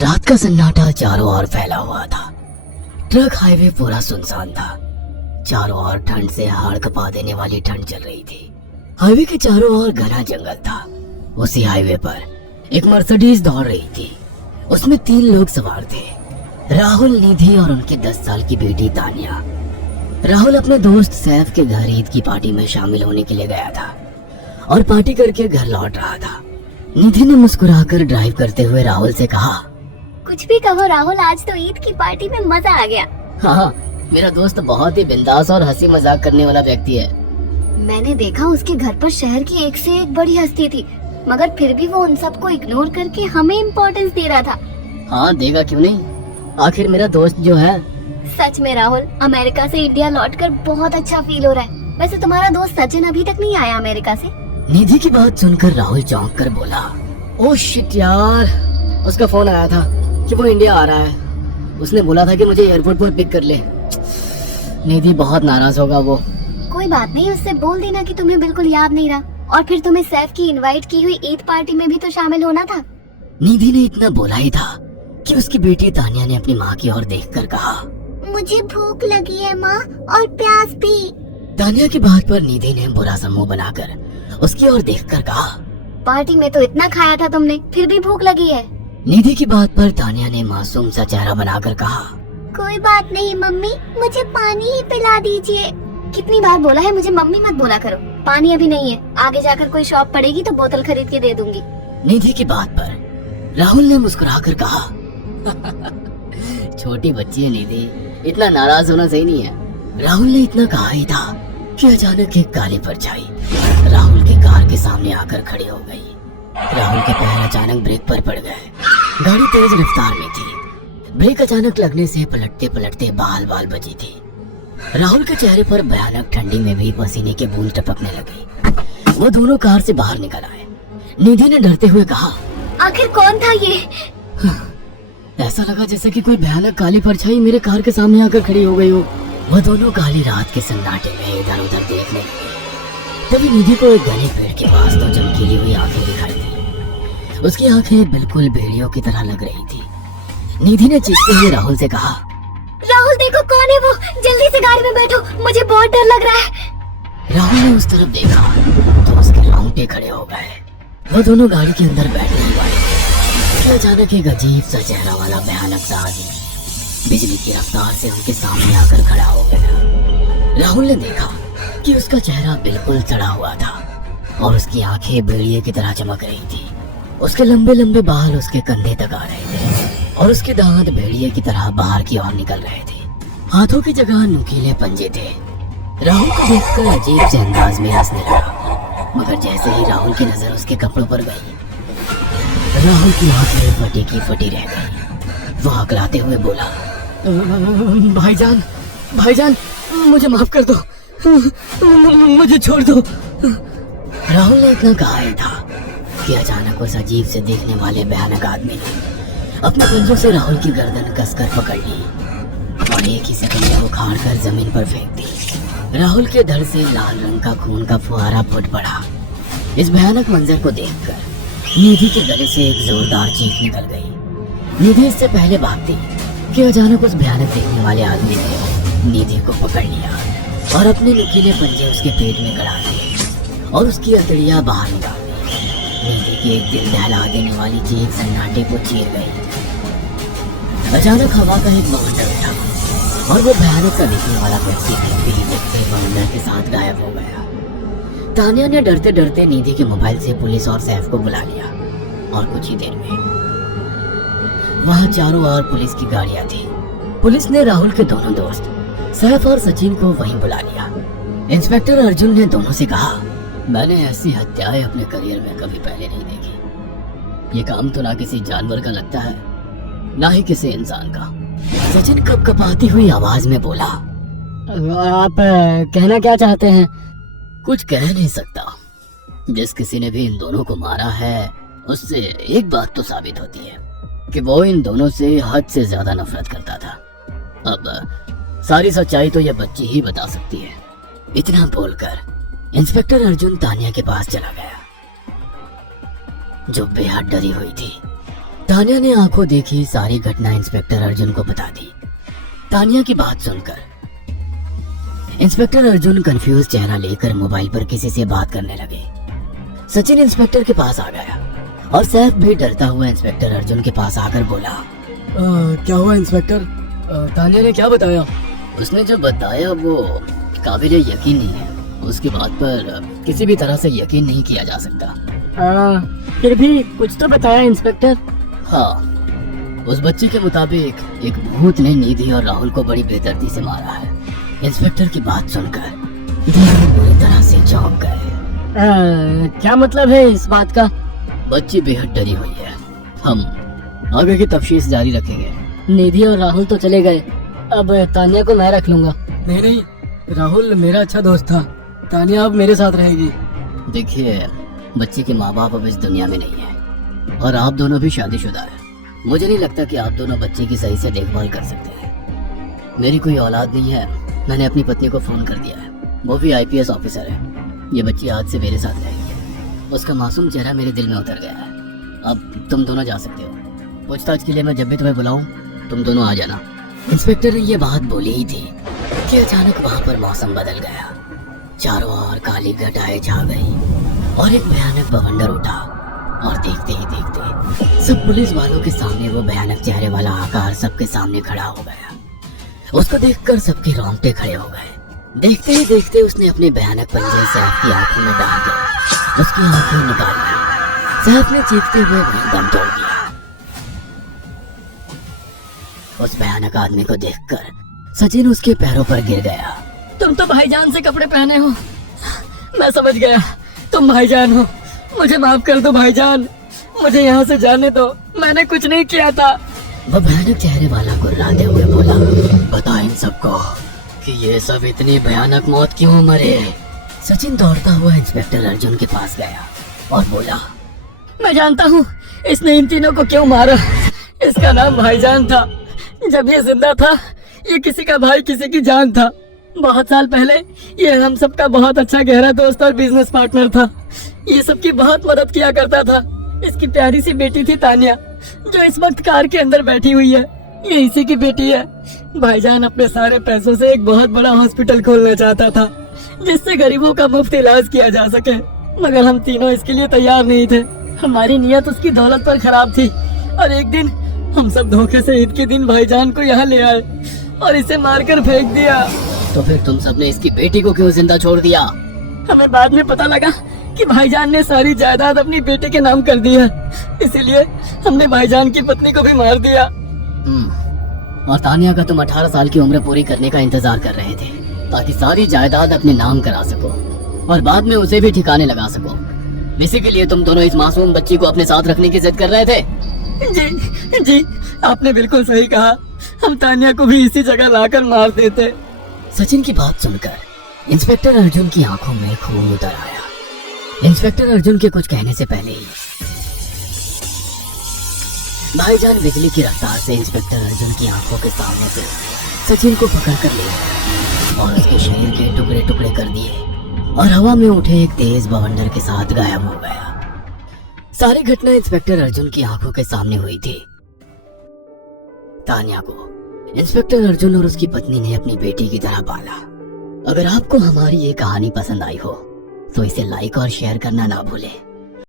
रात का सन्नाटा चारों ओर फैला हुआ था। ट्रक हाईवे पूरा सुनसान था। चारों ओर ठंड से हाड़ कपा देने वाली ठंड चल रही थी। हाईवे के चारों ओर घना जंगल था। उसी हाईवे पर एक मर्सिडीज दौड़ रही थी। उसमें 3 लोग सवार थे, राहुल, निधि और उनकी 10 साल की बेटी तानिया। राहुल अपने दोस्त सैफ के घर ईद की पार्टी में शामिल होने के लिए गया था और पार्टी करके घर लौट रहा था। निधि ने मुस्कुराकर ड्राइव करते हुए राहुल से कहा, कुछ भी कहो राहुल, आज तो ईद की पार्टी में मजा आ गया। हाँ, मेरा दोस्त बहुत ही बिंदास और हंसी मजाक करने वाला व्यक्ति है। मैंने देखा उसके घर पर शहर की एक से एक बड़ी हस्ती थी, मगर फिर भी वो उन सबको इग्नोर करके हमें इम्पोर्टेंस दे रहा था। हाँ, देगा क्यों नहीं, आखिर मेरा दोस्त जो है। सच में राहुल, अमेरिका से इंडिया लौटकर बहुत अच्छा फील हो रहा है। वैसे तुम्हारा दोस्त सचिन अभी तक नहीं आया अमेरिका से? निधि की बात सुनकर राहुल चौंक कर बोला, ओह शिट यार, उसका फोन आया था कि वो इंडिया आ रहा है। उसने बोला था कि मुझे एयरपोर्ट पर पिक कर ले। निधि बहुत नाराज होगा वो। कोई बात नहीं, उससे बोल देना कि तुम्हें बिल्कुल याद नहीं रहा, और फिर तुम्हें सैफ की इनवाइट की हुई ईद पार्टी में भी तो शामिल होना था। निधि ने इतना बोला ही था कि उसकी बेटी तानिया ने अपनी माँ की ओर देखकर कहा, मुझे भूख लगी है माँ, और प्यास भी। तानिया की बात पर निधि ने बुरा सा मुंह बनाकर उसकी ओर देखकर कहा, पार्टी में तो इतना खाया था तुमने, फिर भी भूख लगी है। निधि की बात पर तानिया ने मासूम सा चेहरा बनाकर कहा, कोई बात नहीं मम्मी, मुझे पानी ही पिला दीजिए। कितनी बार बोला है मुझे मम्मी मत बोला करो। पानी अभी नहीं है, आगे जाकर कोई शॉप पड़ेगी तो बोतल खरीद के दे दूंगी। निधि की बात पर राहुल ने मुस्कुराकर कहा, छोटी बच्ची है निधि, इतना नाराज होना सही नहीं है। राहुल ने इतना कहा ही था कि अचानक एक काली परछाई राहुल की कार के सामने आकर खड़ी हो गई। राहुल के पैर अचानक ब्रेक पर पड़ गए। गाड़ी तेज रफ्तार में थी। ब्रेक अचानक लगने से पलटते पलटते बाल बाल बची थी। राहुल के चेहरे पर भयानक ठंडी में भी पसीने के बूंद टपकने लगे। वो दोनों कार से बाहर निकल आए। निधि ने डरते हुए कहा, आखिर कौन था ये? ऐसा लगा जैसे कि कोई भयानक काली परछाई मेरे कार के सामने आकर खड़ी हो गई हो। वह दोनों काली रात के सन्नाटे में इधर उधर देखने लगे। तभी निधि को एक घने पेड़ के पास तो चमकीली हुई आंखें दिखाई दी। उसकी आंखें बिल्कुल भेड़ियों की तरह लग रही थी। निधि ने चीखते हुए राहुल से कहा, राहुल देखो कौन है वो, जल्दी से गाड़ी में बैठो, मुझे बहुत डर लग रहा है। राहुल ने उस तरफ देखा तो उसके रोंगटे खड़े हो गए। वो दोनों गाड़ी के अंदर बैठने ही वाले थे कि अचानक एक अजीब सा चेहरा वाला भयानक सा आदमी बिजली की रफ्तार से उनके सामने आकर खड़ा हो गया। राहुल ने देखा कि उसका चेहरा बिल्कुल चढ़ा हुआ था और उसकी आंखें भेड़िए की तरह चमक रही थी। उसके लंबे लंबे बाल उसके कंधे तक आ रहे थे और उसके दांत भेड़िए की तरह बाहर की ओर निकल रहे थे। हाथों की जगह नुकीले पंजे थे। राहुल को देखकर अजीब से अंदाज में हंसने लगा, मगर जैसे ही राहुल की नजर उसके कपड़ों पर गई, राहुल की आंखें फटी की फटी रह गई। वो हकलाते हुए बोला, भाईजान, भाईजान, मुझे माफ कर दो, मुझे छोड़ दो। राहुल ने इतना कहा ही था कि अचानक उस अजीब से देखने वाले भयानक आदमी ने अपने पंजों से राहुल की गर्दन कसकर पकड़ ली और एक ही सेकंड में उखाड़ कर जमीन पर फेंक दी। राहुल के धड़ से लाल रंग का खून का फुहारा फूट पड़ा। इस भयानक मंजर को देखकर निधि के गले से एक जोरदार चीख निकल गई। निधि इससे पहले भागती कि अचानक उस भयानक देखने वाले आदमी ने निधि को पकड़ लिया और अपने नुकीले पंजे उसके पेट में गड़ा दिए और उसकी अतड़ियां बाहर निकाल दी। निधि की एक दिल दहला देने वाली चीख सन्नाटे को चीर गई। अचानक हवा का एक बवंडर उठा और वो भयानक सा दिखने वाला व्यक्ति देखते बवंडर के साथ गायब हो गया। तानिया ने डरते डरते निधि के मोबाइल से पुलिस और सैफ को बुला लिया और कुछ ही देर में वहां चारों ओर पुलिस की गाड़ियां थी। पुलिस ने राहुल के दोनों दोस्त सैफ और सचिन को वहीं बुला लिया। इंस्पेक्टर अर्जुन ने दोनों से कहा, मैंने ऐसी हत्याएं अपने करियर में कभी पहले नहीं देखी। ये काम तो ना किसी जानवर का लगता है, ना ही किसी इंसान का। सचिन कपकपाती हुई आवाज में बोला, आप कहना क्या चाहते हैं? कुछ कह नहीं सकता। जिस किसी ने भी इन दोनों को मारा है उससे एक बात तो साबित होती है कि वो इन दोनों से हद से ज्यादा नफरत करता था। अब सारी सच्चाई तो यह बच्ची ही बता सकती है। इतना बोलकर इंस्पेक्टर अर्जुन तानिया के पास चला गया, जो बेहद डरी हुई थी। तानिया ने आंखों देखी सारी घटना इंस्पेक्टर अर्जुन को बता दी। तानिया की बात सुनकर इंस्पेक्टर अर्जुन कंफ्यूज चेहरा लेकर मोबाइल पर किसी से बात करने लगे। सचिन इंस्पेक्टर के पास आ गया और सैफ भी डरता हुआ इंस्पेक्टर अर्जुन के पास आकर बोला, क्या हुआ इंस्पेक्टर? तानिया ने क्या बताया? उसने जो बताया वो काबिले यकीन नहीं है। उसकी बात पर किसी भी तरह से यकीन नहीं किया जा सकता। फिर भी कुछ तो बताया इंस्पेक्टर। हाँ, उस बच्चे के मुताबिक एक भूत ने निधि और राहुल को बड़ी बेदर्दी से मारा है। इंस्पेक्टर की बात सुनकर दोनों बुरी तरह से चौंक गए। क्या मतलब है इस बात का? बच्ची बेहद डरी हुई है। हम आगे की तफ्तीश जारी रखेंगे। निधि और राहुल तो चले गए, अब तानिया को मैं रख लूंगा। नहीं, राहुल मेरा अच्छा दोस्त था। तानिया अब मेरे साथ रहेगी। देखिए, बच्ची के माँ बाप अब इस दुनिया में नहीं है और आप दोनों भी शादीशुदा है। मुझे नहीं लगता कि आप दोनों बच्चे की सही से देखभाल कर सकते हैं। मेरी कोई औलाद नहीं है। मैंने अपनी पत्नी को फोन कर दिया है, वो भी IPS ऑफिसर है। ये बच्ची आज से मेरे साथ रहेगी। उसका मासूम चेहरा मेरे दिल में उतर गया है। अब तुम दोनों जा सकते हो। पूछताछ के लिए मैं जब भी तुम्हें बुलाऊं तुम दोनों आ जाना। इंस्पेक्टर ने ये बात बोली ही थी कि अचानक वहाँ पर मौसम बदल गया। चारों ओर काली घटाएं छा गई और एक भयानक बवंडर उठा और देखते ही देखते सब पुलिस वालों के सामने वो भयानक चेहरे वाला आकार सबके सामने खड़ा हो गया। उसको देखकर सबके रोंगटे खड़े हो गए। देखते ही देखते उसने अपने भयानक पंजे सैफ की आंखों में डाल दिए। उसकी आंखें निकाल ली। सैफ ने चीखते हुए वहीं दम तोड़ दिया। उस भयानक आदमी को देखकर सचिन उसके पैरों पर गिर गया। तुम तो भाईजान से कपड़े पहने हो। मैं समझ गया, तुम भाईजान हो। मुझे माफ कर दो भाईजान, मुझे यहाँ से जाने दो। मैंने कुछ नहीं किया था। वह भयानक चेहरे वाला गुर्राते हुए बोला, बता इन सबको कि ये सब इतनी भयानक मौत क्यों मरे। सचिन दौड़ता हुआ इंस्पेक्टर अर्जुन के पास गया और बोला, मैं जानता हूँ इसने इन तीनों को क्यों मारा। इसका नाम भाईजान था। जब ये जिंदा था ये किसी का भाई किसी की जान था। बहुत साल पहले ये हम सबका बहुत अच्छा गहरा दोस्त और बिजनेस पार्टनर था। ये सबकी बहुत मदद किया करता था। इसकी प्यारी सी बेटी थी तानिया, जो इस वक्त कार के अंदर बैठी हुई है। ये इसी की बेटी है। भाईजान अपने सारे पैसों से एक बहुत बड़ा हॉस्पिटल खोलना चाहता था जिससे गरीबों का मुफ्त इलाज किया जा सके, मगर हम तीनों इसके लिए तैयार नहीं थे। हमारी नीयत उसकी दौलत पर खराब थी और एक दिन हम सब धोखे से ईद के दिन भाईजान को यहाँ ले आए और इसे मारकर फेंक दिया। तो फिर तुम सबने इसकी बेटी को क्यों जिंदा छोड़ दिया? हमें बाद में पता लगा कि भाईजान ने सारी जायदाद अपनी बेटी के नाम कर दी है, इसीलिए हमने भाईजान की पत्नी को भी मार दिया। और तानिया का तुम 18 साल की उम्र पूरी करने का इंतजार कर रहे थे ताकि सारी जायदाद अपने नाम करा सको और बाद में उसे भी ठिकाने लगा सको। इसी के लिए तुम दोनों इस मासूम बच्ची को अपने साथ रखने की जिद कर रहे थे। जी, आपने बिल्कुल सही कहा। हम तानिया को भी इसी जगह लाकर मार देते। सचिन की बात सुनकर इंस्पेक्टर अर्जुन की आंखों में खून उतर आया। इंस्पेक्टर अर्जुन के कुछ कहने से पहले ही भाईजान बिजली की रफ्तार से इंस्पेक्टर अर्जुन की आंखों के सामने से सचिन को पकड़कर ले गया और उसके शरीर के टुकड़े टुकड़े कर दिए और हवा में उठे एक तेज बवंडर के साथ गायब हो गया। सारी घटना इंस्पेक्टर अर्जुन की आंखों के सामने हुई थी। तानिया को इंस्पेक्टर अर्जुन और उसकी पत्नी ने अपनी बेटी की तरह पाला। अगर आपको हमारी ये कहानी पसंद आई हो तो इसे लाइक और शेयर करना ना भूलें।